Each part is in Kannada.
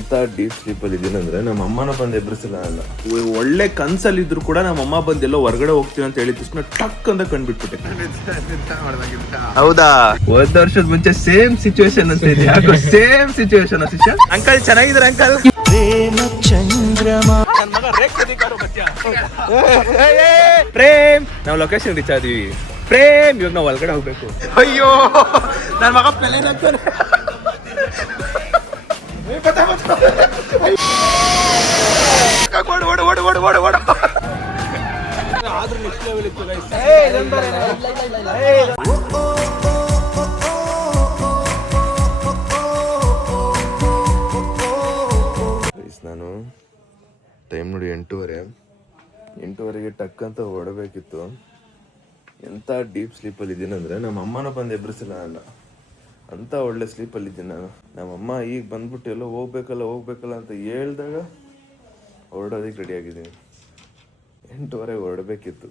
ಎಂತ ಡೀಪ್ ಸ್ಲೀಪ್ ಅಲ್ಲಿ ಇದೀನಂದ್ರೆ ನಮ್ಮ ಅಮ್ಮನ ಬಂದು ಎಬ್ರಿಸಿಲ್ಲ ಅಲ್ಲ. ಒಳ್ಳೆ ಕನ್ಸಲ್ಲಿ ಇದ್ರು ಕೂಡ ನಮ್ಮ ಅಮ್ಮ ಬಂದೆಲ್ಲೋ ಹೊರಗಡೆ ಹೋಗ್ತೀವಿ ಅಂತ ಹೇಳಿದ ತಕ್ಷಣ ಟಕ್ ಅಂತ ಕಂಡ್ಬಿಟ್ಬಿಟ್ಟೆ. ಹೌದಾ? ಒಂದ್ ವರ್ಷದ ಮುಂಚೆ ಸೇಮ್ ಸಿಚುವೇಶನ್ ಅಂತ ಇದೆ. ಯಾಕೋ ಸೇಮ್ ಸಿಚುವೇಶನ್ ಅಸಿಷಾ. ಅಂಕಲ್ ಚೆನ್ನಾಗಿದ್ರೆ ಅಂಕಲ್. ಪ್ರೇಮ್, ನಾವು ಲೊಕೇಶನ್ ರೀಚ್ ಆದ್ವಿ. ಪ್ರೇಮ್, ಇವಾಗ ನಾವು ಒಳಗಡೆ ಹೋಗ್ಬೇಕು. ಅಯ್ಯೋ ನನ್ನ ಮಗ ಪ್ಲೇನ್ ಆಗ್ತಾನೆ. ಆದ್ರೂ ನೆಕ್ಸ್ಟ್ ಲೆವೆಲ್ ಇತ್ತು ಗೈಸ್. ನಾನು ಟೈಮ್ ನೋಡಿ 8:30ಗೆ ಟಕ್ ಅಂತ ಹೊಡಬೇಕಿತ್ತು. ಎಂತ ಡೀಪ್ ಸ್ಲೀಪಲ್ಲಿ ಇದ್ದೀನಂದ್ರೆ ನಮ್ಮ ಅಮ್ಮನ ಬಂದು ಎಬ್ರಿಸಿಲ್ಲ ಅಲ್ಲ, ಅಂತ ಒಳ್ಳೆ ಸ್ಲೀಪಲ್ಲಿ ಇದ್ದೀನಿ ನಾನು. ನಮ್ಮಮ್ಮ ಈಗ ಬಂದ್ಬಿಟ್ಟು ಎಲ್ಲೋ ಹೋಗ್ಬೇಕಲ್ಲ ಅಂತ ಹೇಳ್ದಾಗ ಹೊರಡೋದಕ್ಕೆ ರೆಡಿ ಆಗಿದ್ದೀನಿ. 8:30ಗೆ ಹೊರಡಬೇಕಿತ್ತು.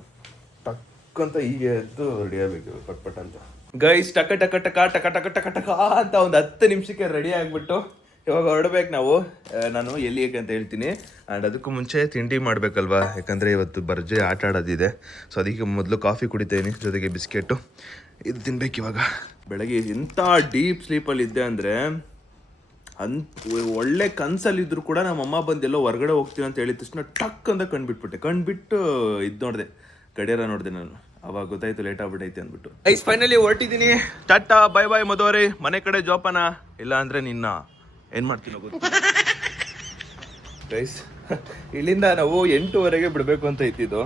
ಟಕ್ ಅಂತ ಈಗ ಎದ್ದು ರೆಡಿ ಆಗಬೇಕು ಪಟ್ ಅಂತ. ಗೈಸ್ ಟಕ ಟಕ ಟಕ ಟಕ ಟಕ ಟಕ ಟಕ ಅಂತ ಒಂದು 10 ನಿಮಿಷಕ್ಕೆ ರೆಡಿ ಆಗಿಬಿಟ್ಟು ಇವಾಗ ಹೊರಡ್ಬೇಕು ನಾವು. ನಾನು ಎಲ್ಲಿಗೆ ಅಂತ ಹೇಳ್ತೀನಿ. ಆ್ಯಂಡ್ ಅದಕ್ಕೂ ಮುಂಚೆ ತಿಂಡಿ ಮಾಡಬೇಕಲ್ವಾ, ಯಾಕಂದರೆ ಇವತ್ತು ಭರ್ಜರಿ ಆಟ ಆಡೋದಿದೆ. ಸೊ ಅದಕ್ಕೆ ಮೊದಲು ಕಾಫಿ ಕುಡಿತೇನೆ, ಜೊತೆಗೆ ಬಿಸ್ಕೆಟು ಇದು ತಿನ್ಬೇಕು ಇವಾಗ. ಬೆಳಗ್ಗೆ ಎಂಥ ಡೀಪ್ ಸ್ಲೀಪಲ್ಲಿ ಇದ್ದೆ ಅಂದರೆ ಒಳ್ಳೆ ಕನ್ಸಲ್ಲಿದ್ದರೂ ಕೂಡ ನಮ್ಮ ಅಮ್ಮ ಬಂದೆಲ್ಲೋ ಹೊರಗಡೆ ಹೋಗ್ತೀವಿ ಅಂತ ಹೇಳಿದ ತಕ್ಷಣ ಟಕ್ ಅಂತ ಕಂಡ್ಬಿಟ್ಟು ಇದು ನೋಡಿದೆ, ಗಡಿಯಾರ ನೋಡಿದೆ ನಾನು. ಅವಾಗ ಗೊತ್ತಾಯ್ತು ಲೇಟ್ ಆಗ್ಬಿಟ್ಟೈತೆ ಅಂದ್ಬಿಟ್ಟು. ಐಸ್ ಫೈನಲಿ ಹೊರಟಿದ್ದೀನಿ. ಟಾಟಾ ಬೈ ಬೈ ಮಧುವರೇ, ಮನೆ ಕಡೆ ಜೋಪಾನ, ಇಲ್ಲ ಅಂದರೆ ನಿನ್ನ ಏನು ಮಾಡ್ತೀನೋ ಗೊತ್ತು. ಗೈಸ್ ಇಲ್ಲಿಂದ ನಾವು 8:30ಗೆ ಬಿಡಬೇಕು ಅಂತ ಇದ್ದಿದ್ದು.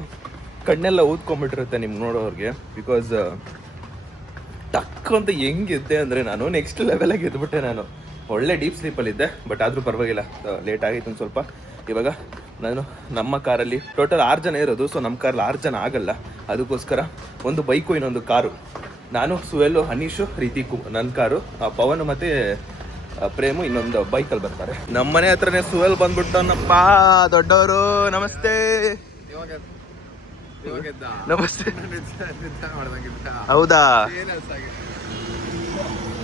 ಕಣ್ಣೆಲ್ಲ ಊದ್ಕೊಂಡ್ಬಿಟ್ಟಿರುತ್ತೆ ನಿಮ್ಗೆ ನೋಡೋರಿಗೆ. ಬಿಕಾಸ್ ಟಕ್ ಅಂತ ಹೆಂಗಿದ್ದೆ ಅಂದರೆ ನಾನು ನೆಕ್ಸ್ಟ್ ಲೆವೆಲಾಗಿ ಎದ್ಬಿಟ್ಟೆ. ನಾನು ಒಳ್ಳೆ ಡೀಪ್ ಸ್ಲೀಪಲ್ಲಿದ್ದೆ, ಬಟ್ ಆದರೂ ಪರವಾಗಿಲ್ಲ, ಲೇಟ್ ಆಗಿತ್ತು ಒಂದು ಸ್ವಲ್ಪ. ಇವಾಗ ನಾನು ನಮ್ಮ ಕಾರಲ್ಲಿ ಟೋಟಲ್ 6 ಜನ ಇರೋದು. ಸೊ ನಮ್ಮ ಕಾರಲ್ಲಿ 6 ಜನ ಆಗಲ್ಲ, ಅದಕ್ಕೋಸ್ಕರ ಒಂದು ಬೈಕು ಇನ್ನೊಂದು ಕಾರು. ನಾನು, ಸುವೆಲ್ಲು, ಹನೀಶು, ರೀತಿಕು ನನ್ನ ಕಾರು, ಪವನ್ ಮತ್ತು ಪ್ರೇಮು ಇನ್ನೊಂದು ಬೈಕಲ್ಲಿ ಬರ್ತಾರೆ. ನಮ್ಮ ಮನೆ ಹತ್ರನೇ ಸುವೆಲ್ ಬಂದ್ಬಿಟ್ಟನಪ್ಪ. ದೊಡ್ಡವರು ನಮಸ್ತೆ. ನಮಸ್ತೆ. ಹೌದಾ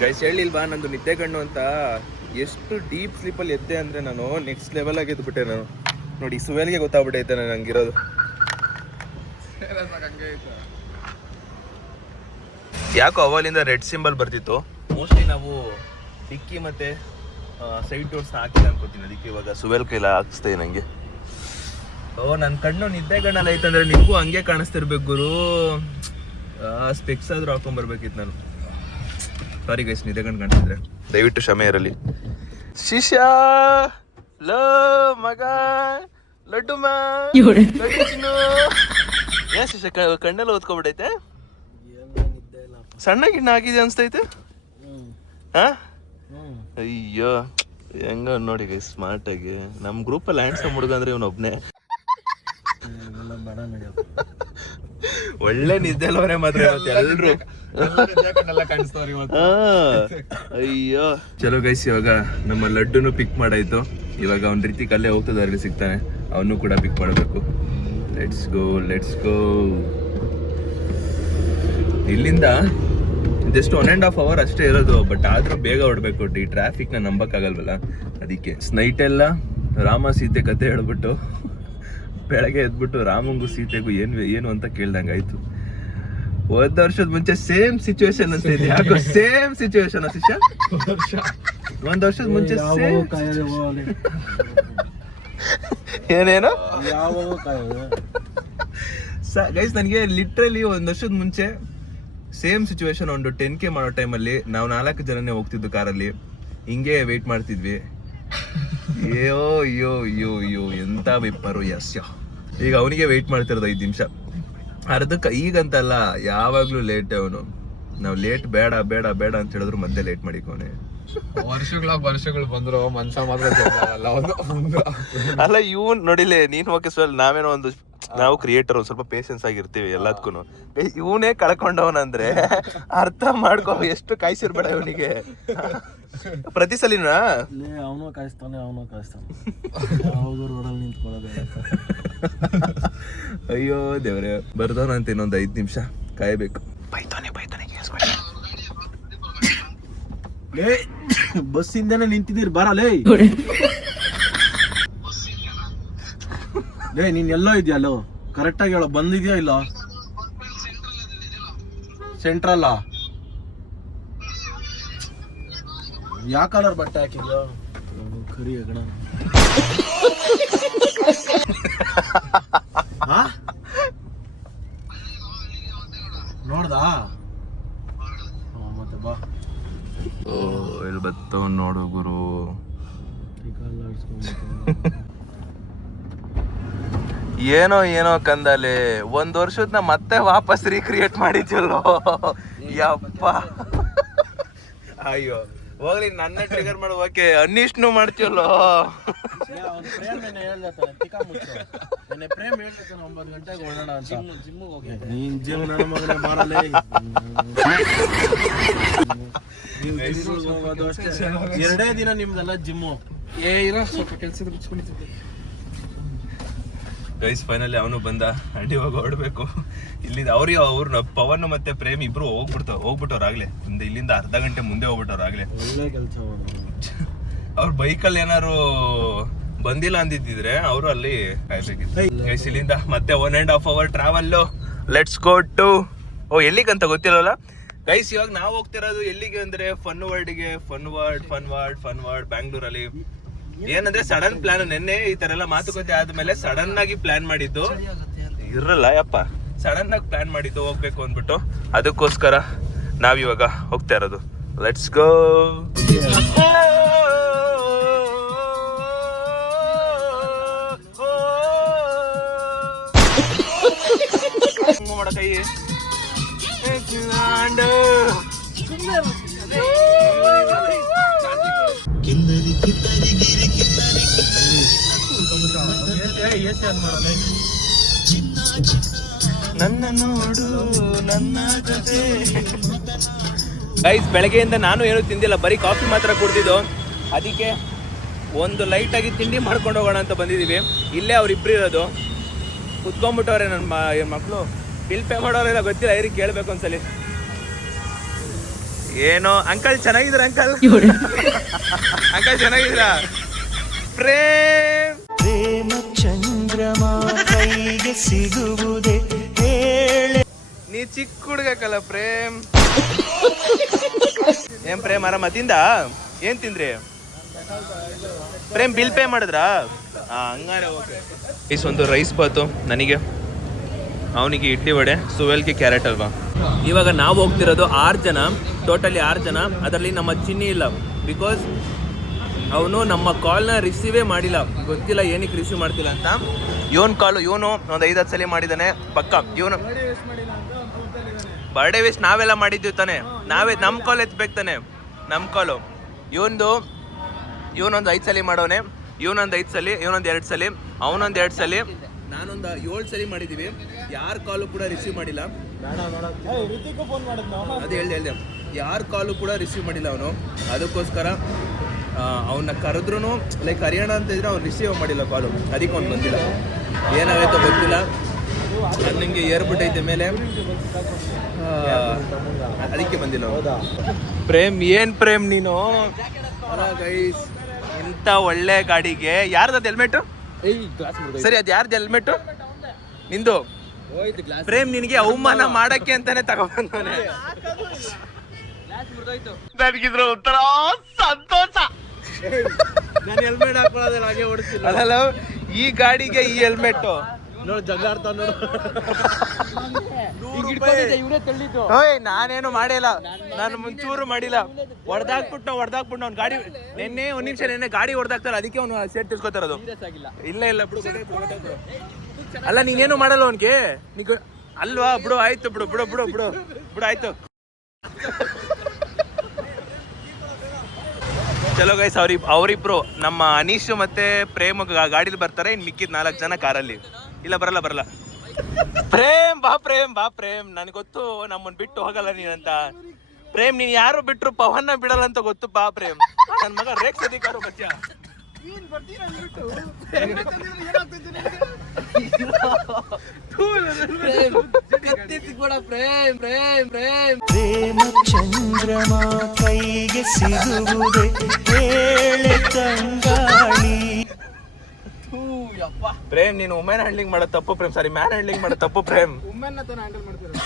ಗೈಸ್, ಹೇಳಿಲ್ವಾ ನಂದು ನಿದ್ದೆ ಕಣ್ಣು ಅಂತ. ಎಷ್ಟು ಡೀಪ್ ಸ್ಲೀಪಲ್ಲಿ ಎದ್ದೆ ಅಂದರೆ ನಾನು ನೆಕ್ಸ್ಟ್ ಲೆವೆಲಾಗಿ ಎದ್ಬಿಟ್ಟೆ ನಾನು. ನೋಡಿ ಸುವೆಲ್ಗೆ ಗೊತ್ತಾಗ್ಬಿಟ್ಟೈತೆ ನಾನು ಹಂಗಿರೋದು. ಯಾಕೋ ಅವಲಿಂದ ರೆಡ್ ಸಿಂಬಲ್ ಬರ್ತಿತ್ತು. ಮೋಸ್ಟ್ಲಿ ನಾವು ಡಿಕ್ಕಿ ಮತ್ತು ಸೈಡ್ ಡೋರ್ಸ್ನ ಹಾಕಿಲ್ಲ ಅನ್ಕೋತೀನಿ. ಅದಕ್ಕೆ ಇವಾಗ ಸುವೆಲ್ ಕೈಲ ಹಾಕಿಸ್ತೇನೆ ನನಗೆ. ನನ್ನ ಕಣ್ಣು ನಿದ್ದೆ ಕಣ್ಣಲ್ಲಿ ಐತಂದರೆ ನಿಮಗೂ ಹಂಗೆ ಕಾಣಿಸ್ತಿರ್ಬೇಕು ಗುರು. ಸ್ಪೆಕ್ಸ್ ಆದರೂ ಹಾಕೊಂಬರ್ಬೇಕಿತ್ತು ನಾನು. ಸಾರಿ ಗೈಸ್, ನಿದ್ದೆ ಕಣ್ಣು ಕಾಣಿಸಿದ್ರೆ ದಯವಿಟ್ಟು ಕ್ಷಮೆ ಇರಲಿ. ಶಿಷ್ಯ ಲೋ ಮಗ ಲಡ್ಡು ಮಾ ಏನ್ ಶಿಷ್ಯ ಕಣ್ಣೆಲ್ಲ ಓದ್ಕೊಬಿಟ್ಟೈತೆ? ಸಣ್ಣ ಗಿಣ್ಣ ಆಗಿದೆ ಅನ್ಸ್ತೈತೆ. ಹಾ ಅಯ್ಯೋ ಹೆಂಗ ನೋಡಿ ಗೈಸ್ ಸ್ಮಾರ್ಟ್ ಆಗಿ. ನಮ್ಮ ಗ್ರೂಪಲ್ಲಿ ಹ್ಯಾಂಡ್ಸಮ್ ಹುಡುಗ ಅಂದ್ರೆ ಇವನೊಬ್ನೇ. ಒಳ್ಳೆ ನಿದ್ದೆ ಅಲ್ವರೇ ಮಾತ್ರ ಎಲ್ರು. ಅಯ್ಯೋ ಚಲೋ ಗೈಸ್, ಇವಾಗ ನಮ್ಮ ಲಡ್ಡುನು ಪಿಕ್ ಮಾಡಾಯ್ತು. ಇವಾಗ ಅವ್ನ ರೀತಿ ಕಲ್ಲೇ ಹೋಗ್ತದೆ, ಅಲ್ಲಿ ಸಿಗ್ತಾನೆ, ಅವನು ಕೂಡ ಪಿಕ್ ಮಾಡಬೇಕು. Let's go. ಇಲ್ಲಿಂದ ಜಸ್ಟ್ 1.5 hour ಅಷ್ಟೇ ಇರೋದು, ಬಟ್ ಆದ್ರೂ ಬೇಗ ಹೊಡ್ಬೇಕು. ಈ ಟ್ರಾಫಿಕ್ನ ನಂಬಕ್ಕಾಗಲ್ವಲ್ಲ, ಅದಕ್ಕೆ ನೈಟ್ ಎಲ್ಲ ರಾಮ ಸೀತೆ ಕತೆ ಹೇಳ್ಬಿಟ್ಟು ಬೆಳಗ್ಗೆ ಎದ್ಬಿಟ್ಟು ರಾಮಂಗೂ ಸೀತೆಗೂ ಏನು ಅಂತ ಕೇಳ್ದಂಗೆ ಆಯ್ತು. ಒಂದ್ ವರ್ಷದ ಮುಂಚೆ ಸೇಮ್ ಸಿಚುವೇಶನ್ ಅಂತ ಇದೆ. ಯಾಕೋ ಸೇಮ್ ಸಿಚುವೇಶನ್ ಅಸಿಷಾ. ಒಂದ್ ವರ್ಷದ ಮುಂಚೆ ಏನೇನೋ ಗೈಸ್, ನನಗೆ ಲಿಟ್ರಲಿ ಒಂದ್ ವರ್ಷದ ಮುಂಚೆ ಸೇಮ್ ಸಿಚುವೇಶನ್. ಒಂದು 10K ಮಾಡೋ ಟೈಮಲ್ಲಿ ನಾವು 4 ಜನನೇ ಹೋಗ್ತಿದ್ದು ಕಾರಲ್ಲಿ, ಹಿಂಗೆ ವೆಯ್ಟ್ ಮಾಡ್ತಿದ್ವಿ. ಅಯ್ಯೋ ಎಂತ ವಿಪ್ಪರು ಯಸ್ಯ. ಈಗ ಅವನಿಗೆ ವೆಯ್ಟ್ ಮಾಡ್ತಿರೋದು 5 ನಿಮಿಷ ಅರ್ಧಕ್ಕೆ. ಈಗಂತಲ್ಲ, ಯಾವಾಗ್ಲೂ ಲೇಟ್ ಅವನು. ನಾವು ಲೇಟ್ ಬೇಡ ಅಂತ ಹೇಳಿದ್ರು ಮಧ್ಯೆ ಲೇಟ್ ಮಾಡಿಕೋನೆ. ವರ್ಷಗಳು ಬಂದ್ರು ಮನುಷ್ಯ ಮಾತ್ರ ಅಲ್ಲ ಇವನ್ ನೋಡಿಲೆ ನೀನ್ ಓಕೆ ಸರ್, ನಾವೇನೋ ಒಂದು ನಾವು ಕ್ರಿಯೇಟರ್ ಒಂದ್ ಸ್ವಲ್ಪ ಪೇಷನ್ಸ್ ಆಗಿರ್ತೀವಿ ಎಲ್ಲದಕ್ಕೂ. ಇವನೇ ಕಳ್ಕೊಂಡವನಂದ್ರೆ ಅರ್ಥ ಮಾಡ್ಕೋ, ಎಷ್ಟು ಕಾಯಿಸಿರ್ಬೇಡ ಇವನಿಗೆ. ಪ್ರತಿ ಸಲಿನ ಅವನು ಕಾಯಿಸ್ತಾನೆ ಅಯ್ಯೋ ದೇವ್ರೆ, ಬರ್ದವನಂತ ಇನ್ನೊಂದು 5 ನಿಮಿಷ ಕಾಯ್ಬೇಕು. ಬೈತಾನೆ ಬಸ್ ಇಂದನೇ ನಿಂತಿದ್ದೀರಿ ಬರಲೇ. ಲೇ ನೀನ್ ಎಲ್ಲೋ ಇದೆಯಲ್ಲೋ ಕರೆಕ್ಟಾಗಿ ಹೇಳೋ ಬಂದಿದ್ಯಾ ಇಲ್ಲ ಸೆಂಟ್ರಲ್ಲ ಯಾವ ಕಲರ್ ಬಟ್ಟೆ ಹಾಕಿದ್ಯೋ ಕರಿ ಅಗಣ ನೋಡ್ದಾ ಮತ್ತೆ ಬಾ ಓ ಇಲ್ಲಿ ಬತ್ತವ್ ನೋಡು ಗುರು. ಏನೋ ಏನೋ ಕಂದಲ್ಲಿ 1 ವರ್ಷದ ಮತ್ತೆ ವಾಪಸ್ ರೀಕ್ರಿಯೇಟ್ ಮಾಡಿದ್ಯಲ್ಲೋ ಯಪ್ಪ. ಅಯ್ಯೋ ಹೋಗ್ಲಿ, ನನ್ನ ಟ್ರಿಗರ್ ಮಾಡು. ಓಕೆ, ಅನ್ನಿಷ್ನು ಮಾಡ್ತೀಯಲ್ಲೋ. ಪ್ರೇಮ್ ಹೇಳ್ತಾನೆ 9 ಗಂಟೆಗೆ ಹೊರಡೋಣ ಅಂತ. ನೀನ್ ಜಿಮ್ ನನ್ನ ಮಗನೇ ಬಾರಲೇ. ಎರಡೇ ದಿನ ನಿಮ್ದೆಲ್ಲ ಜಿಮ್ಮು. ಸ್ವಲ್ಪ ಕೆಲಸದ ಬಿಚ್ಕೊಂಡಿದ್ದೆ ಗೈಸ್. ಫೈನಲಿ ಅವನು ಬಂದ. ಅಂಡ್ ಇವಾಗ ಹೊರಡ್ಬೇಕು ಇಲ್ಲಿಂದ. ಅವ್ರ ಪವನ್ ಮತ್ತೆ ಪ್ರೇಮ್ ಇಬ್ರು ಹೋಗ್ಬಿಟ್ಟವ್ರು ಆಗ್ಲೇ. ಇಲ್ಲಿಂದ ಅರ್ಧ ಗಂಟೆ ಮುಂದೆ ಹೋಗ್ಬಿಟ್ಟವ್ರು ಆಗ್ಲೇ. ಒಳ್ಳೆ ಕೆಲಸ ಅವ್ರ ಬೈಕಲ್ಲಿ ಏನಾರು ಬಂದಿಲ್ಲ ಅಂದಿದ್ರೆ ಅವರು ಅಲ್ಲಿ ಕಾಯ್ಬೇಕಿತ್ತು. ಗೈಸ್ ಇಲ್ಲಿಂದ ಮತ್ತೆ 1.5 hour travel. Let's go to ಎಲ್ಲಿಗಂತ ಗೊತ್ತಿರೋಲ್ಲ ಗೈಸ್. ಇವಾಗ ನಾವು ಹೋಗ್ತಿರೋದು ಎಲ್ಲಿಗೆ ಅಂದ್ರೆ ಫನ್ ವರ್ಡ್ ಬ್ಯಾಂಗ್ಳೂರಲ್ಲಿ. ಏನಂದ್ರೆ ಸಡನ್ ಪ್ಲಾನ್. ನೆನ್ನೆ ಈ ತರ ಎಲ್ಲ ಮಾತುಕತೆ ಆದ್ಮೇಲೆ ಸಡನ್ ಆಗಿ ಪ್ಲಾನ್ ಮಾಡಿದ್ದು ಇರಲ್ಲ ಯಪ್ಪ. ಸಡನ್ ಆಗಿ ಪ್ಲಾನ್ ಮಾಡಿದ್ದು ಹೋಗ್ಬೇಕು ಅಂದ್ಬಿಟ್ಟು. ಅದಕ್ಕೋಸ್ಕರ ನಾವಿವಾಗ ಹೋಗ್ತಾ ಇರೋದು. Let's go. ಕೈ ನನ್ನ ನೋಡು ನನ್ನ ಜೊತೆ. ಗೈಸ್ ಬೆಳಗ್ಗೆಯಿಂದ ನಾನು ಏನು ತಿಂದಿಲ್ಲ, ಬರೀ ಕಾಫಿ ಮಾತ್ರ ಕುಡ್ದಿದ್ದು. ಅದಕ್ಕೆ ಒಂದು ಲೈಟ್ ಆಗಿ ತಿಂಡಿ ಮಾಡ್ಕೊಂಡು ಹೋಗೋಣ ಅಂತ ಬಂದಿದ್ದೀವಿ. ಇಲ್ಲೇ ಅವ್ರಿಬ್ರು ಇರೋದು. ಕುತ್ಕೊಂಡ್ಬಿಟ್ಟವ್ರೆ ನನ್ನ ಮಕ್ಕಳು. ಬಿಲ್ ಪೇ ಮಾಡೋರೆಲ್ಲ ಗೊತ್ತಿಲ್ಲ, ಇವ್ರಿಗೆ ಕೇಳ್ಬೇಕು ಒಂದ್ಸಲಿ. ಏನೋ ಅಂಕಲ್ ಚೆನ್ನಾಗಿದ್ರ ಅಂಕಲ್? ಅಂಕಲ್ ಚೆನ್ನಾಗಿದ್ರ? ಪ್ರೇಮ್ ಚಂದ್ರಮ ಕೈಗೆ ಸಿಗುವುದೇ ಹೇಳೆ. ನೀ ಚಿಕ್ಕ ಹುಡುಗಕ್ಕಲ್ಲ ಪ್ರೇಮ್. ಏನ್ ಪ್ರೇಮ್ ಆರಾಮ ತಿಂದ? ಏನ್ ತಿಂದ್ರಿ ಪ್ರೇಮ್? ಬಿಲ್ ಪೇ ಮಾಡಿದ್ರಾ? ಹಂಗಾರೆ ಓಕೆ. ಒಂದು ರೈಸ್ ಬಾತು ನನಗೆ, ಅವನಿಗೆ ಇಡ್ಲಿ ವಡೆ, ಸುವೆಲ್ಗೆ ಕ್ಯಾರೆಟ್ ಅಲ್ವಾ. ಇವಾಗ ನಾವು ಹೋಗ್ತಿರೋದು 6 ಜನ, ಟೋಟಲಿ 6 ಜನ. ಅದರಲ್ಲಿ ನಮ್ಮ ಚಿನ್ನಿ ಇಲ್ಲ. ಬಿಕಾಸ್ ಅವನು ನಮ್ಮ ಕಾಲ್ನ ರಿಸೀವೇ ಮಾಡಿಲ್ಲ. ಗೊತ್ತಿಲ್ಲ ಏನಕ್ಕೆ ರಿಸೀವ್ ಮಾಡ್ತಿಲ್ಲ ಅಂತ. ಇವನು ಒಂದು 5-10 ಸಲ ಮಾಡಿದ್ದಾನೆ ಪಕ್ಕ. ಇವನು ಬರ್ಡೇ ವಿಶ್ ನಾವೆಲ್ಲ ಮಾಡಿದ್ವಿ ತಾನೆ. ನಮ್ಮ ಕಾಲ್ ಎತ್ಬೇಕು ತಾನೆ, ನಮ್ಮ ಕಾಲು. ಇವನೊಂದು 5 ಸಲ ಮಾಡೋನೆ, ಇವನೊಂದು 5 ಸಲ, ಇವನೊಂದು 2 ಸಲ, ಅವನೊಂದು 2 ಸಲ, ನಾನೊಂದು 7 ಸಲ ಮಾಡಿದ್ದೀವಿ. ಯಾರ ಕಾಲು ಕೂಡ ರಿಸೀವ್ ಮಾಡಿಲ್ಲ. ಅದು ಹೇಳ್ದೆ ಯಾರ ಕಾಲು ಕೂಡ ರಿಸೀವ್ ಮಾಡಿಲ್ಲ ಅವನು. ಅದಕ್ಕೋಸ್ಕರ ಅವನ್ನ ಕರೆದ್ರೂ ಲೈಕ್ ಹರಿಯಾಣ ಅಂತ ಇದ್ರೆ ಅವ್ನು ರಿಸೀವ್ ಮಾಡಿಲ್ಲ ಕಾಲು. ಅದಕ್ಕೆ ಅವ್ನು ಬಂದಿಲ್ಲ. ಏನಾಗೈತೋ ಗೊತ್ತಿಲ್ಲ. ನನಗೆ ಏರ್ಬಿಟ್ಟೈತೆ ಮೇಲೆ, ಅದಕ್ಕೆ ಬಂದಿಲ್ಲ. ಪ್ರೇಮ್ ಏನ್ ಪ್ರೇಮ್ ನೀನು? ಗೈಸ್ ಇಂಥ ಒಳ್ಳೆ ಗಾಡಿಗೆ ಯಾರ್ದು ಹೆಲ್ಮೆಟ್? ಸರಿ, ಅದು ಯಾರ್ದು ಹೆಲ್ಮೆಟ್? ನಿಂದು. ಪ್ರೇಮ್ ನಿನಗೆ ಅವಮಾನ ಮಾಡಕ್ಕೆ ಅಂತಾನೆ ತಗೊಂಡ್ಬಂದವನೆ. ನನಗಿದ್ರ ಒಂಥರ ಸಂತೋಷ. ನಾನು ಹೆಲ್ಮೆಟ್ ಹಾಕೊಳ್ಳೋದಿಲ್ಲ, ಹಾಗೆ ಓಡಿಸ್ತೀನಿ. ಅದಲ್ಲ, ಈ ಗಾಡಿಗೆ ಈ ಹೆಲ್ಮೆಟ್ ನೋಡಿ ಜಗಳ ಆಡ್ತಾ ನೋಡು. ನಾನೇನು ಮಾಡಿಲ್ಲ, ನಾನು ಮುಂಚೂರು ಮಾಡಿಲ್ಲ. ಹೊಡೆದಾಕ್ಬಿಟ್ಟು ಅವ್ನ ಗಾಡಿ. ನೆನ್ನೆ ಒಂದ್ ನಿಮಿಷ ಗಾಡಿ ಹೊಡೆದಾಕ್ತಾರ, ಅದಕ್ಕೆ ಅವ್ನು ಸೇಟ್ ತಿಳ್ಕೊತಾರದು. ಇಲ್ಲ ಬಿಡು. ಅಲ್ಲ ನೀನೇನು ಮಾಡಲ್ಲ ಅವನ್ಗೆ ಅಲ್ವಾ? ಬಿಡು ಆಯ್ತು, ಬಿಡು ಆಯ್ತು. ಚಲೋ ಗೈಸ್, ಅವರಿಬ್ರು ನಮ್ಮ ಅನೀಶ್ ಮತ್ತೆ ಪ್ರೇಮ್ ಗಾಡಿಲಿ ಬರ್ತಾರೆ. ಇನ್ ಮಿಕ್ಕಿದ್ 4 ಜನ ಕಾರಲ್ಲಿ. ಇಲ್ಲ ಬರಲ್ಲ. ಪ್ರೇಮ್ ಬಾ ಪ್ರೇಮ್. ನನ್ಗೆ ಗೊತ್ತು ನಮ್ಮನ್ ಬಿಟ್ಟು ಹೋಗಲ್ಲ ನೀನಂತ. ಪ್ರೇಮ್ ನೀನ್ ಯಾರು ಬಿಟ್ರು ಪವನ್ನ ಬಿಡಲ್ಲ ಅಂತ ಗೊತ್ತು. ಬಾ ಪ್ರೇಮ್. ನನ್ ಮಗ ರೇಕ್ಸ್ ಅಧಿಕಾರು ಬಚ್ಚ. ಪ್ರೇಮ ಚಂದ್ರಮ ಕೈಗೆ ಸಿಗುವುದೇ ಹೇಳೆ ತಂಗಾಳಿ. ಪ್ರೇಮ್ ನೀನು ವುಮೆನ್ ಹ್ಯಾಂಡ್ಲಿಂಗ್ ಮಾಡೋ ತಪ್ಪು ಪ್ರೇಮ್, ಸಾರಿ ಮ್ಯಾನ್ ಹ್ಯಾಂಡ್ಲಿಂಗ್ ಮಾಡೋ ತಪ್ಪು ಪ್ರೇಮ್. ಉಮ್ಮೆನ್ನ ತಾನೇ ಹ್ಯಾಂಡಲ್ ಮಾಡ್ತಿರೋದು,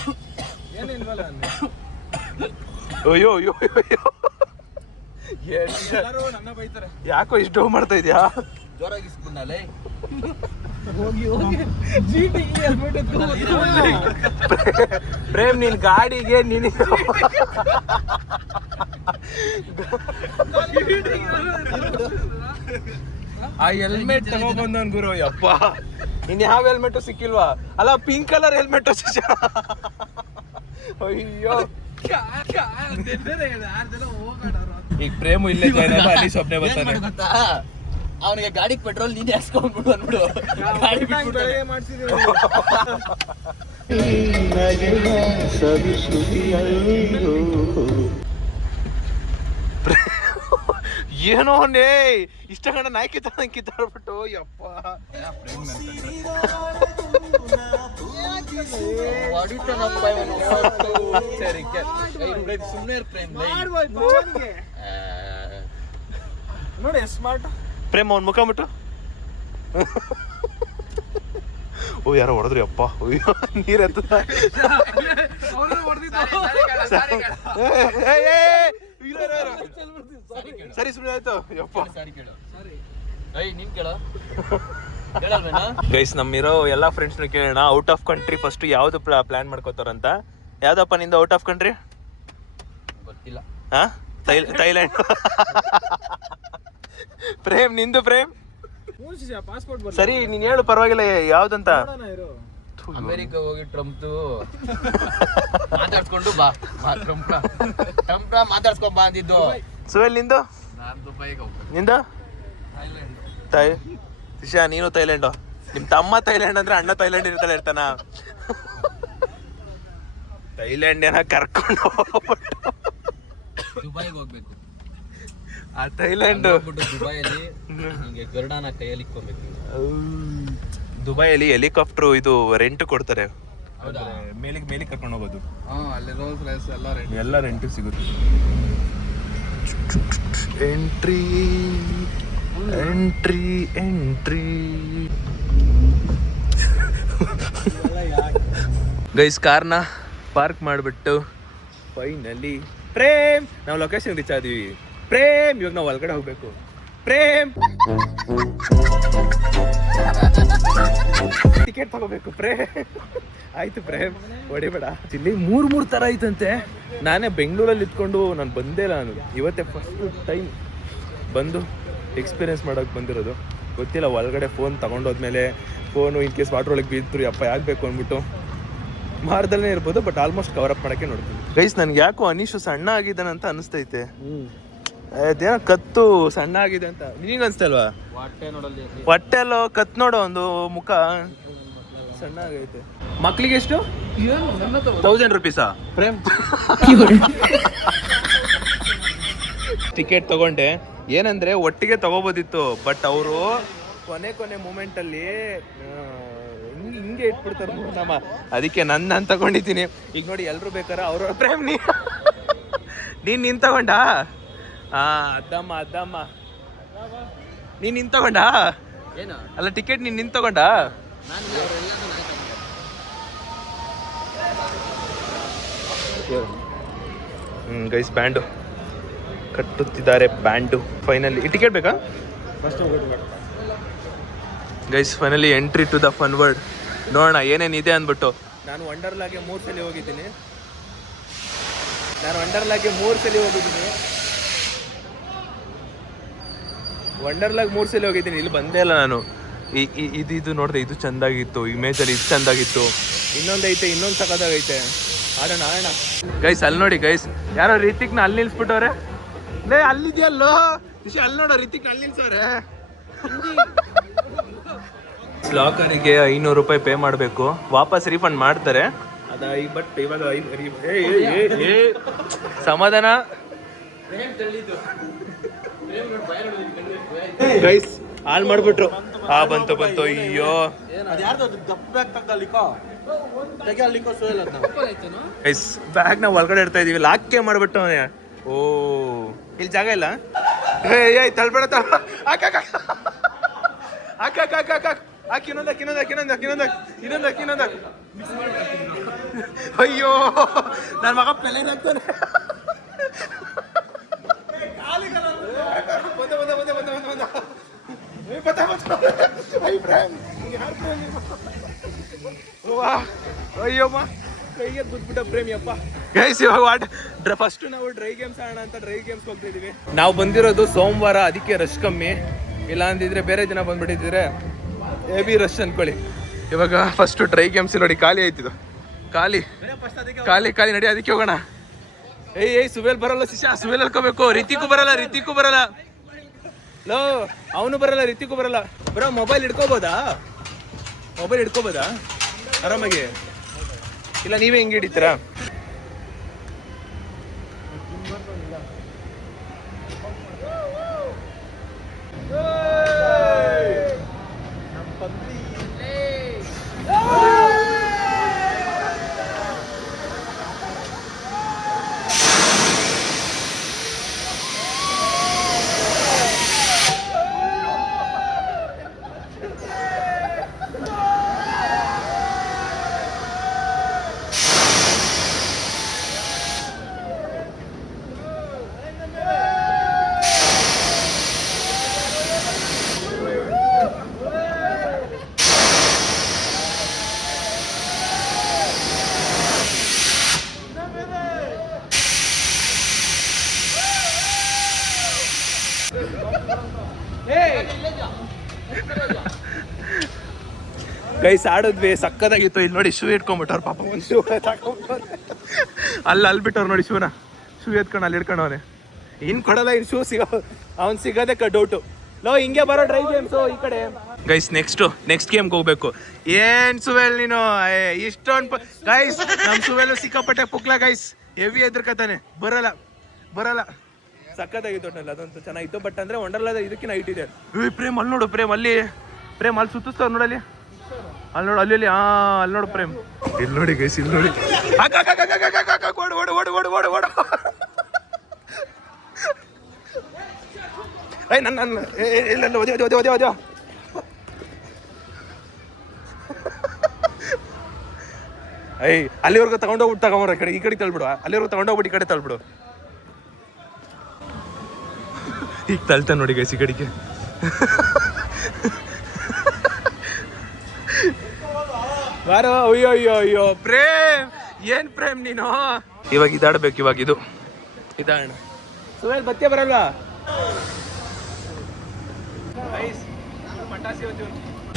ಏನಿಲ್ವಲ್ಲ ಅಲ್ಲಿ. ಅಯ್ಯೋ ಅಯ್ಯೋ ಅಯ್ಯೋ ಎಲ್ಲರೂ ನನ್ನ ಬೈತಾರೆ. ಯಾಕೋ ಇಷ್ಟು ಡೌ ಮಾಡ್ತಾ ಇದ್ಯಾ? ಜೋರಾಗಿ ಇಸ್ಕೊಂಡಲೆ ಪ್ರೇಮ್ ನಿನ್ ಗಾಡಿಗೆ ನೀನು ಆ ಹೆಲ್ಮೆಟ್ ತಗೊಂಡ್ಬಂದವನ್ ಗುರು. ಯಪ್ಪ ಇನ್ ಯಾವ ಹೆಲ್ಮೆಟ್ ಸಿಕ್ಕಿಲ್ವಾ? ಅಲ್ಲ ಪಿಂಕ್ ಕಲರ್ ಹೆಲ್ಮೆಟ್. ಅಯ್ಯೋ ಈಗ ಪ್ರೇಮು ಇಲ್ಲೇ ಜಾಯ್ನ್ ಆದ, ಅಲ್ಲಿ ಸ್ವಪ್ನೆ ಬರ್ತಾನೆ. ಅವನಿಗೆ ಗಾಡಿಗೆ ಪೆಟ್ರೋಲ್ ನೀನೇ ಹಾಸ್ಕೊಂಡ್ಬಿಡು ಅಂದ್ಬಿಡು. ಗಾಡಿ ಬಿಟ್ಬಿಟ್ಟು ಮಾಡ್ಸಿದೀವಿ. ಏನೋ ನೇ ಇಷ್ಟ ಕಣ ನಾಯಿ ಕಿತ್ತಾಡ್ಬಿಟ್ಟು. ಯಪ್ಪ ಸುಮ್ಮನೆ ನೋಡಿ ಸ್ಮಾರ್ಟ್ ಪ್ರೇಮ್ ಅವ್ನ ಮುಖ ಬಿಟ್ಟು. ಓ ಯಾರೋ ಹೊಡೆದ್ರಿ ಅಪ್ಪ. ಅಯ್ಯೋ ನೀರ್ ಎತ್ತ. ಸರಿ ಸುಮ್ಮನೆ ಆಯ್ತು. ಯಪ್ಪ ಗೈಸ್ ನಮ್ಮಿರೋ ಎಲ್ಲಾ ಫ್ರೆಂಡ್ಸ್ ಕೇಳೋಣ, ಔಟ್ ಆಫ್ ಕಂಟ್ರಿ ಫಸ್ಟ್ ಯಾವ್ದು ಪ್ಲಾನ್ ಮಾಡ್ಕೋತಾರಂತ. ಯಾವ್ದಪ್ಪ ನಿಂದು ಔಟ್ ಆಫ್ ಕಂಟ್ರಿ? ಗೊತ್ತಿಲ್ಲ. ಹಾ ಥೈಲ್ಯಾಂಡ್. ಪ್ರೇಮ್ ನಿಂದು ಪ್ರೇಮ್? ಪಾಸ್ಪೋರ್ಟ್ ಸರಿ ನೀನ್ ಹೇಳು ಪರವಾಗಿಲ್ಲ ಯಾವ್ದಂತ. ಅಮೆರಿಕ ಹೋಗಿ ಟ್ರಂಪ್ ಮಾತಾಡ್ಸ್ಕೊಂಡು ಬಾ. ಟ್ರಂಪ್ ಮಾತಾಡ್ಸ್ಕೊಂಡ್ ಬಾ ಅಂದಿದ್ದು. ಸುಹೇಲ್ ನಿಂದು? ನಾನು ದುಬೈಗೆ ಹೋಗ್ಬೇಕು. ನಿಂದು? ಶಿಶಾ ನೀನು ಥೈಲ್ಯಾಂಡ್? ನಿಮ್ ತಮ್ಮ ಥೈಲ್ಯಾಂಡ್ ಅಂದ್ರೆ ಅಣ್ಣ ಥೈಲ್ಯಾಂಡ್ ಇರ್ತಾನ. ಥೈಲ್ಯಾಂಡ್ ಏನ ಕರ್ಕೊಂಡು ದುಬೈಗೆ ಹೋಗ್ಬೇಕು. ಆ ಥೈಲ್ಯಾಂಡ್ ದುಬೈಯಲ್ಲಿ ನಿಂಗೆ ಗರುಡನ ಕೈಯಲ್ಲಿ ಇಕ್ಕೋಬೇಕು. ದುಬೈಯಲ್ಲಿ ಹೆಲಿಕಾಪ್ಟರ್ ಇದು ರೆಂಟ್ ಕೊಡ್ತಾರೆ, ಮೇಲಿಗೆ ಕರ್ಕೊಂಡು ಹೋಗೋದು. ಅಲ್ಲಿ ರೋಲ್ಸ್ ರೈಸ್ ಎಲ್ಲ ರೆಂಟ್ ಸಿಗುತ್ತೆ. Entry entry entry. ಗೈಸ್ ಕಾರ್ನ ಪಾರ್ಕ್ ಮಾಡಿಬಿಟ್ಟು ಫೈನಲಿ ಪ್ರೇಮ್ ನಾವು ಲೊಕೇಶನ್ ರೀಚ್ ಆದ್ವಿ. ಪ್ರೇಮ್ ಇವಾಗ ನಾವು ಒಳಗಡೆ ಹೋಗ್ಬೇಕು. ಪ್ರೇಮ್ ಟಿಕೆಟ್ ತಗೋಬೇಕು. ಪ್ರೇಮ್ ಆಯ್ತು ಪ್ರೇಮ್ ಹೊಡಿಬೇಡ. ಇಲ್ಲಿ ಮೂರ್ ತರ ಐತಂತೆ. ನಾನೇ ಬೆಂಗಳೂರಲ್ಲಿ ಇದ್ಕೊಂಡು ನಾನು ಬಂದೇ ಇಲ್ಲ. ನಾನು ಇವತ್ತೇ ಫಸ್ಟ್ ಟೈಮ್ ಬಂದು ಎಕ್ಸ್ಪೀರಿಯನ್ಸ್ ಮಾಡೋಕೆ ಬಂದಿರೋದು. ಗೊತ್ತಿಲ್ಲ ಒಳಗಡೆ ಫೋನ್ ತಗೊಂಡೋದ್ಮೇಲೆ ಫೋನು ಇನ್ ಕೇಸ್ ವಾಟರ್ ಒಳಗೆ ಬಿದ್ರು ಯಪ್ಪ ಯಾಕಬೇಕು ಅಂದ್ಬಿಟ್ಟು ಮಾರ್ದಲ್ಲೇ ಇರ್ಬೋದು, ಬಟ್ ಆಲ್ಮೋಸ್ಟ್ ಕವರ್ ಅಪ್ ಮಾಡೋಕ್ಕೆ ನೋಡ್ತೀನಿ. ಗೈಸ್ ನನ್ಗೆ ಯಾಕೋ ಅನೀಶು ಸಣ್ಣ ಆಗಿದ್ದಾನಂತ ಅನಿಸ್ತೈತೆ. ಅದೇನೋ ಕತ್ತು ಸಣ್ಣ ಆಗಿದೆ ಅಂತ ನಿನಗೆ ಅನಿಸ್ತಲ್ವಾ? ಹೊಟ್ಟೆ ಅಲ್ಲೋ ಕತ್ ನೋಡೋ ಒಂದು ಮುಖ ಸಣ್ಣ ಆಗೈತೆ. ಮಕ್ಳಿಗೆ ಎಷ್ಟು? 1000 ರೂಪೀಸಾ? ಪ್ರೇಮ್ ಟಿಕೆಟ್ ತಗೊಂಡೆ. ಏನಂದ್ರೆ ಒಟ್ಟಿಗೆ ತಗೋಬೋದಿತ್ತು, ಬಟ್ ಅವರು ಕೊನೆ ಮೂಮೆಂಟಲ್ಲಿ ಹಿಂಗೆ ಇಟ್ಬಿಡ್ತಾರೆ ನಮ್ಮ. ಅದಕ್ಕೆ ನಾನು ತಗೊಂಡಿದ್ದೀನಿ. ಈಗ ನೋಡಿ ಎಲ್ರು ಬೇಕಾರೆ ಅವರು ಪ್ರೇಮ್ ನೀನ್ ತಗೊಂಡ? ಅದ್ದಮ್ಮ ನೀನ್ ತಗೊಂಡ? ಅಲ್ಲ ಟಿಕೆಟ್ ನೀನ್ ತಗೊಂಡ? ಗೈಸ್ ಬ್ಯಾಂಡು ಕಟ್ಟುತ್ತಿದ್ದಾರೆ. ಬ್ಯಾಂಡು ಫೈನಲಿ ಟಿಕೆಟ್ ಬೇಕಾ? Guys finally entry to the fun world. ನೋಡೋಣ ಏನೇನಿದೆ ಅಂದ್ಬಿಟ್ಟು. ನಾನು ವಂಡರ್ಲಾಗೆ 3 ಸಲ ಹೋಗಿದ್ದೀನಿ. ವಂಡರ್ಲಾಗ್ 3 ಸಲ ಹೋಗಿದ್ದೀನಿ. ಇಲ್ಲಿ ಬಂದೇ ಇಲ್ಲ ನಾನು. ಇದು ನೋಡಿದೆ, ಇದು ಚೆಂದಾಗಿತ್ತು. ಇಮೇಜಲ್ಲಿ ಇದು ಚೆಂದಾಗಿತ್ತು. ಇನ್ನೊಂದೈತೆ, ಇನ್ನೊಂದು ಸಖತ್ತಾಗೈತೆ. ಆಡೋಣ ಗೈಸ್. ಅಲ್ಲಿ ನೋಡಿ ಗೈಸ್, ಯಾರೋ ರಿತಿಕ್ನ ಅಲ್ಲಿ ನಿಲ್ಸ್ಬಿಟ್ಟವ್ರೆ. ಲೇ ಅಲ್ಲಿದ್ಯಲ್ಲೋ ಅಲ್ಲಿ ನೋಡೋ, ರಿತಿಕ್ನ ಅಲ್ಲಿ ನಿಲ್ಸವ್ರೆ. ಲಾಕರಿಗೆ 500 ರೂಪಾಯಿ ಪೇ ಮಾಡಬೇಕು, ವಾಪಸ್ ರೀಫಂಡ್ ಮಾಡ್ತಾರೆ. ಬಟ್ ಇವಾಗ ಸಮಾಧಾನ ಗೈಸ್ ಹಾಲ್ ಮಾಡ್ಬಿಟ್ರು. ಬಂತು ಅಯ್ಯೋ. ಗೈಸ್ ಬ್ಯಾಗ್ ನ ಒಳಗಡೆ ಇಡ್ತಾ ಇದೀವಿ, ಲಾಕ್ಕೆ ಮಾಡ್ಬಿಟ್ಟು. ಓ ಇಲ್ಲಿ ಜಾಗ ಇಲ್ಲ. ತಳ್ಬೇಡ ಹಾಕಿ ಇನ್ನೊಂದು ಅಯ್ಯೋ ನನ್ನ ಮಗ ಪೆಲೇನ್ ಹಾಕ್ತಾನೆ. ಅಯ್ಯೋಮ್ಮ ಕೈಗೆ ಗುದ್ಬಿಟ್ಟ ಪ್ರೇಮಿಯಪ್ಪ. ಗೈಸ್ ಇವಾಗ ಫಸ್ಟ್ ನಾವು ಡ್ರೈ ಗೇಮ್ಸ್ ಆಡೋಣ ಅಂತ ಡ್ರೈ ಗೇಮ್ಸ್ ಹೋಗ್ತಾ ಇದೀವಿ. ನಾವು ಬಂದಿರೋದು ಸೋಮವಾರ, ಅದಕ್ಕೆ ರಶ್ ಕಮ್ಮಿ. ಇಲ್ಲ ಅಂದಿದ್ರೆ ಬೇರೆ ದಿನ ಬಂದ್ಬಿಟ್ಟಿದ್ರೆ ಹೆವಿ ರಶ್ ಅನ್ಕೊಳ್ಳಿ. ಇವಾಗ ಫಸ್ಟ್ ಡ್ರೈ ಗೇಮ್ಸ್ ನೋಡಿ ಖಾಲಿ ಆಯ್ತಿದ್ದು. ಖಾಲಿ ನಡಿ, ಅದಕ್ಕೆ ಹೋಗೋಣ. ಏಯ್ ಸುವೇಲ್ ಬರಲ್ಲ ಶಿಷ್ಯ, ಸುವೇಲ್ ಹೇಳ್ಕೋಬೇಕು. ರಿತಿಕು ಬರಲ್ಲ ಲೋ, ಅವನು ಬರಲ್ಲ, ರಿತಿಕು ಬರಲ್ಲ. ಬರೋ ಮೊಬೈಲ್ ಹಿಡ್ಕೋಬೋದಾ ಆರಾಮಾಗಿ? ಇಲ್ಲ ನೀವೇ ಹಿಂಗೆ ಹಿಡಿತೀರಾ? ಗೈಸ್ ಆಡಿದ್ವಿ, ಸಕ್ಕದಾಗಿತ್ತು. ಇಲ್ಲಿ ನೋಡಿ ಶೂ ಇಟ್ಕೊಂಡ್ಬಿಟ್ಟವ್ರು ಪಾಪ. ಒಂದು ಶೂ ಅಲ್ಲಿ ಬಿಟ್ಟವ್ರು ನೋಡಿ ಶೂನ. ಶೂ ಎತ್ಕೊಂಡು ಅಲ್ಲಿ ಇಟ್ಕೊಂಡವನೆ. ಇನ್ನು ಕೊಡಲ್ಲ, ಇನ್ನು ಶೂ ಅವ್ನು ಸಿಗೋದೇ ಡೌಟು. ಲೋ ಹಿಂಗೆ ಬರೋ ಡ್ರೈ ಗೇಮ್ಸು ಈ ಕಡೆ. ಗೈಸ್ ನೆಕ್ಸ್ಟ್ ಗೇಮ್ಗೆ ಹೋಗ್ಬೇಕು. ಏನ್ ಸುವೇಲ್ ನೀನು ಇಷ್ಟೊಂದು ಗೈಸ್. ನಮ್ಮ ಸುವೇಲು ಸಿಕ್ಕಾಪಟ್ಟೆ ಪುಕ್ಲ ಗೈಸ್, ಹೆವಿ ಎದ್ರಕತಾನೆ. ಬರಲ್ಲ ಸಕ್ಕತ್ತಾಗಿತ್ತು ಒಟ್ಟಲ್ಲಿ. ಅದಂತೂ ಚೆನ್ನಾಗಿತ್ತು. ಬಟ್ ಅಂದ್ರೆ ವಂಡರ್ಲಾದ ಇದಕ್ಕಿನ ಹೈಟ್ ಇದೆ. ಪ್ರೇಮ್ ಅಲ್ಲಿ ನೋಡು, ಅಲ್ಲಿ ಸುತ್ತಿಸ್ತಾವ ನೋಡಲ್ಲಿ. ಅಲ್ಲಿ ನೋಡು ಪ್ರೇಮ್. ಇಲ್ಲಿ ನೋಡಿ ಗೈಸ್, ಇಲ್ಲಿ ನೋಡಿ. ಓದ್ಯೋ ಅಲ್ಲಿವರೆಗೂ ತಗೊಂಡೋಗ್ಬಿಟ್ಟು ಈ ಕಡೆ ತಳ್ಬಿಡು. ಅಲ್ಲಿವರೆಗೂ ತಗೊಂಡೋಗ್ಬಿಟ್ಟು ಈ ಕಡೆ ತಳ್ಬಿಡು. ಈಗ ತಳ್ತಾನೆ ನೋಡಿ ಗೈಸ್ ಈ ಕಡೆಗೆ. ಬಾರೋ. ಅಯ್ಯೋ ಪ್ರೇಮ್, ಏನ್ ಪ್ರೇಮ್ ನೀನು? ಇವಾಗ ಇದಾಡ್ಬೇಕು. ಇವಾಗ ಇದಾಣ. ಸುವೇಲ್ ಬತ್ತೇ ಬರಲ್ವಾ?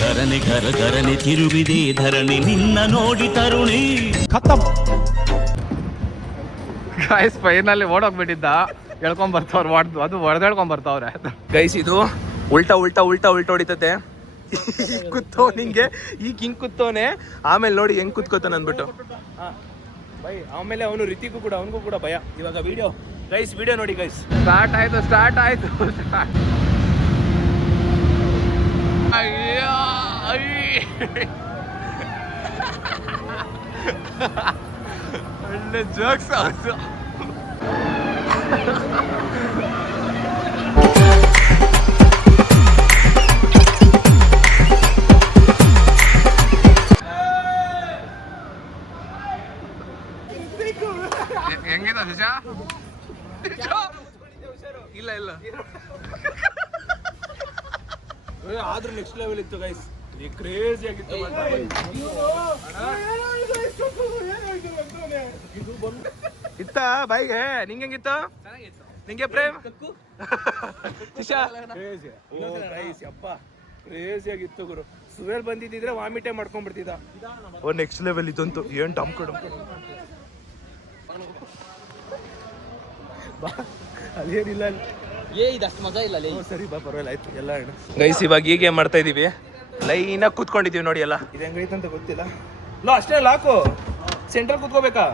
ಧರಣಿ ತಿರುಗಿದೆ ಧರಣಿ ನಿನ್ನ ನೋಡಿ ತರುಣಿ ಖತಮ್. Guys finally ಓಡೋಗ್ಬಿಟ್ಟಿದ್ದ, ಹೇಳ್ಕೊಂಡ್ ಬರ್ತಾವ್ರ. ಅದು ಹೊಡೆದೇಳ್ಕೊಂಡ್ ಬರ್ತಾವ್ರೆ ಗೈಸ್. ಇದು ಉಲ್ಟಾ ಹೊಡಿತತೆ. ನಿಂಗೆ ಈಗ ಹಿಂಗ್ ಕುತ್ತವನೆ, ಆಮೇಲೆ ನೋಡಿ ಹೆಂಗ್ ಕುತ್ಕೋತಾನೆ ಅಂದ್ಬಿಟ್ಟು. ಬೈ ಆಮೇಲೆ ಅವನು ರಿತಿಗೂ ಕೂಡ, ಅವನಿಗೂ ಕೂಡ ಭಯ. ಇವಾಗ ವಿಡಿಯೋ ನೋಡಿ ಗೈಸ್. ಸ್ಟಾರ್ಟ್ ಆಯ್ತು. ಒಳ್ಳೆ ಜೋಕ್ಸ್ ಆಯ್ತು. ಹೆಂಗಿದೆ ಸುಶಾ? ಇಲ್ಲ ಆದ್ರೂ ನೆಕ್ಸ್ಟ್ ಲೆವೆಲ್ ಇತ್ತು ಗೈಸ್. ಕ್ರೇಜಿ ಆಗಿತ್ತು. ಇತ್ತ ಬಾಯಿಗೆ ನಿಂಗೆ ಹೆಂಗಿತ್ತು? ನಿಂಗೆ ಪ್ರೇಮ್ ಕ್ರೇಜಿ ಆಗಿತ್ತು ಗುರು. ಸುವೇಲ್ ಬಂದಿದ್ದಿದ್ರೆ ವಾಮಿಟೇ ಮಾಡ್ಕೊಂಡ್ಬಿಡ್ತಿದ್ದ. ನೆಕ್ಸ್ಟ್ ಲೆವೆಲ್ ಇದಂತೂ. ಏನ್ ಡಮ್ಕೊ ಅದೇನಿಲ್ಲ. ಇದಷ್ಟು ಮಜಾ ಇಲ್ಲ. ಸರಿ ಬಾ, ಪರವಾಗಿಲ್ಲ, ಆಯ್ತು ಎಲ್ಲ. ಗೈಸ್ ಇವಾಗ ಹೀಗೆ ಮಾಡ್ತಾ ಇದೀವಿ. ಲೈನಾಗಿ ಕೂತ್ಕೊಂಡಿದೀವಿ ನೋಡಿ. ಎಲ್ಲ ಇದು ಹೆಂಗೈತಂತ ಗೊತ್ತಿಲ್ಲ. ಅಷ್ಟೇ ಲಾಕು ಸೆಂಟ್ರಲ್ ಕೂತ್ಕೋಬೇಕಾ?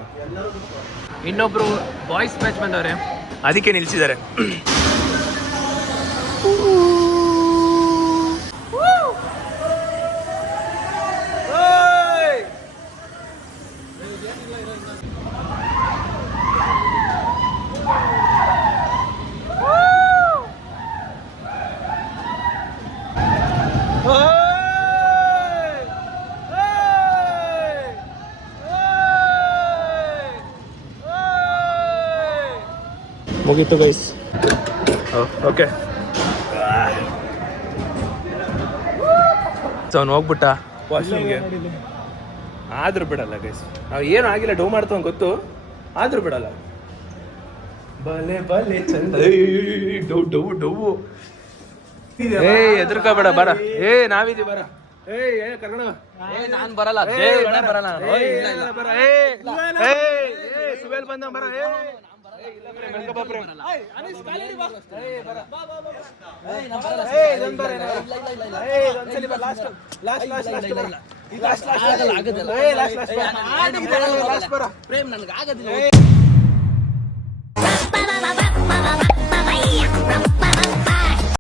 ಇನ್ನೊಬ್ರು ಬಾಯ್ಸ್ ಮ್ಯಾಚ್ ಬಂದವ್ರೆ, ಅದಕ್ಕೆ ನಿಲ್ಸಿದ್ದಾರೆ. ಮುಗೀತು ಗೈಸ್. ಓಕೆ ಸೊ ಅವ್ನು ಹೋಗ್ಬಿಟ್ಟ ವಾಶ್ರೂಮ್ಗೆ. ಆದ್ರೂ ಬಿಡಲ್ಲ ಗೈಸ್, ನಾವು ಏನು ಆಗಿಲ್ಲ, ಡೌ ಮಾಡ್ತಾವ ಗೊತ್ತು, ಆದ್ರೂ ಬಿಡಲ್ಲ. ಬಲೆ ಬಲೆ ಚಂದ ಡೌ ಡೌ ಡೌ. ಏ ಎದುರ್ಕೋಬೇಡ, ಬರ. ಏ ನಾವಿದೀವಿ, ಬರ. ಏ ಕರ್ಗಣ. ನಾನ್ ಬರಲ್ಲ, ಬರಲ್ಲ. ಸುಬೇಲ್ ಬಂದ, ಬರ. ಪ್ರೇಮ್ ನನ್ಗೆ ಆಗೋದಿಲ್ಲ.